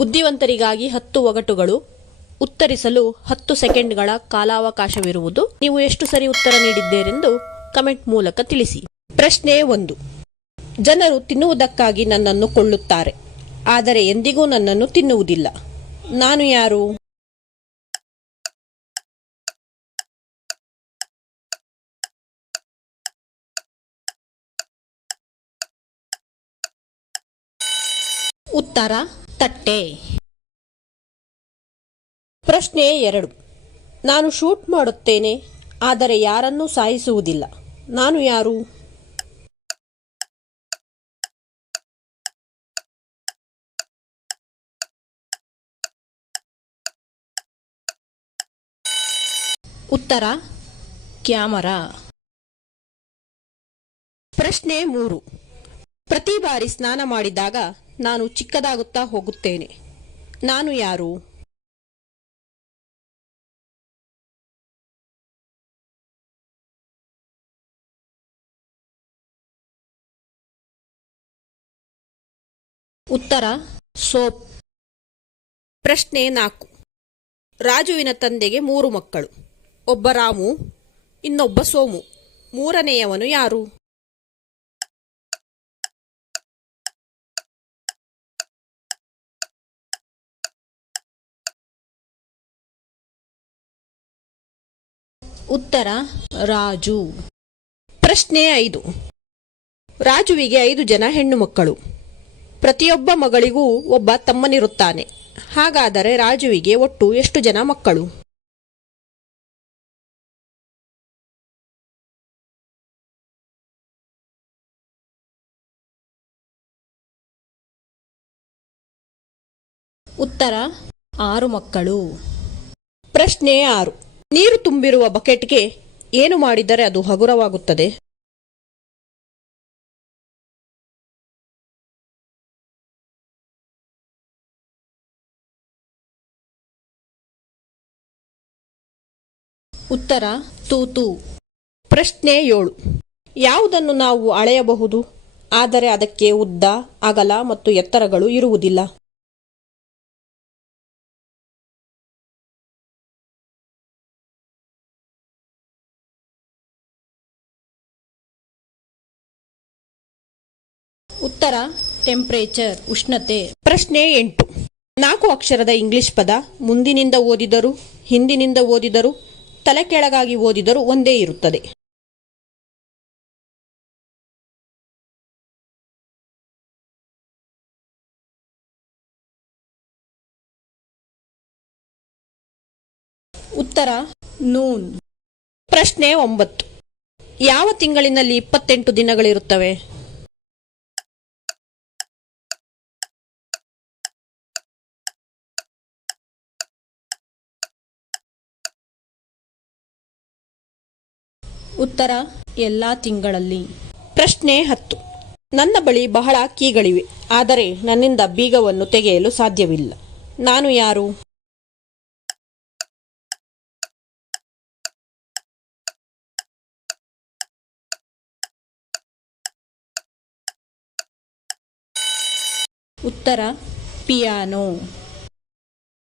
ಬುದ್ಧಿವಂತರಿಗಾಗಿ 10 ಒಗಟುಗಳು. ಉತ್ತರಿಸಲು 10 ಸೆಕೆಂಡ್ಗಳ ಕಾಲಾವಕಾಶವಿರುವುದು. ನೀವು ಎಷ್ಟು ಸರಿ ಉತ್ತರ ನೀಡಿದ್ದೀರೆಂದು ಕಮೆಂಟ್ ಮೂಲಕ ತಿಳಿಸಿ. ಪ್ರಶ್ನೆ 1. ಜನರು ತಿನ್ನುವುದಕ್ಕಾಗಿ ನನ್ನನ್ನು ಕೊಳ್ಳುತ್ತಾರೆ, ಆದರೆ ಎಂದಿಗೂ ನನ್ನನ್ನು ತಿನ್ನುವುದಿಲ್ಲ. ನಾನು ಯಾರು? ಉತ್ತರ ತಟ್ಟೆ. ಪ್ರಶ್ನೆ 2. ನಾನು ಶೂಟ್ ಮಾಡುತ್ತೇನೆ, ಆದರೆ ಯಾರನ್ನೂ ಸಾಯಿಸುವುದಿಲ್ಲ. ನಾನು ಯಾರು? ಉತ್ತರ ಕ್ಯಾಮರಾ. ಪ್ರಶ್ನೆ 3. ಪ್ರತಿ ಬಾರಿ ಸ್ನಾನ ಮಾಡಿದಾಗ ನಾನು ಚಿಕ್ಕದಾಗುತ್ತಾ ಹೋಗುತ್ತೇನೆ. ನಾನು ಯಾರು? ಉತ್ತರ ಸೋಪ್. ಪ್ರಶ್ನೆ 4. ರಾಜುವಿನ ತಂದೆಗೆ 3 ಮಕ್ಕಳು. ಒಬ್ಬ ರಾಮು, ಇನ್ನೊಬ್ಬ ಸೋಮು, ಮೂರನೆಯವನು ಯಾರು? ಉತ್ತರ ರಾಜು. ಪ್ರಶ್ನೆ 5. ರಾಜುವಿಗೆ 5 ಜನ ಹೆಣ್ಣು ಮಕ್ಕಳು. ಪ್ರತಿಯೊಬ್ಬ ಮಗಳಿಗೂ ಒಬ್ಬ ತಮ್ಮನಿರುತ್ತಾನೆ. ಹಾಗಾದರೆ ರಾಜುವಿಗೆ ಒಟ್ಟು ಎಷ್ಟು ಜನ ಮಕ್ಕಳು? ಉತ್ತರ 6 ಮಕ್ಕಳು. ಪ್ರಶ್ನೆ 6. ನೀರು ತುಂಬಿರುವ ಬಕೆಟ್ಗೆ ಏನು ಮಾಡಿದರೆ ಅದು ಹಗುರವಾಗುತ್ತದೆ? ಉತ್ತರ ತೂತು. ಪ್ರಶ್ನೆ 7. ಯಾವುದನ್ನು ನಾವು ಅಳೆಯಬಹುದು, ಆದರೆ ಅದಕ್ಕೆ ಉದ್ದ, ಅಗಲ ಮತ್ತು ಎತ್ತರಗಳು ಇರುವುದಿಲ್ಲ? ಉತ್ತರ ಟೆಂಪರೇಚರ್, ಉಷ್ಣತೆ. ಪ್ರಶ್ನೆ 8. 4 ಅಕ್ಷರದ ಇಂಗ್ಲಿಷ್ ಪದ ಮುಂದಿನಿಂದ ಓದಿದರೂ ಹಿಂದಿನಿಂದ ಓದಿದರೂ ತಲೆ ಕೆಳಗಾಗಿ ಓದಿದರೂ ಒಂದೇ ಇರುತ್ತದೆ. ಉತ್ತರ ನೂನ್. ಪ್ರಶ್ನೆ 9. ಯಾವ ತಿಂಗಳಿನಲ್ಲಿ 28 ದಿನಗಳಿರುತ್ತವೆ? ಉತ್ತರ ಎಲ್ಲಾ ತಿಂಗಳಲ್ಲಿ. ಪ್ರಶ್ನೆ 10. ನನ್ನ ಬಳಿ ಬಹಳ ಕೀಗಳಿವೆ, ಆದರೆ ನನ್ನಿಂದ ಬೀಗವನ್ನು ತೆಗೆಯಲು ಸಾಧ್ಯವಿಲ್ಲ. ನಾನು ಯಾರು? ಉತ್ತರ ಪಿಯಾನೋ.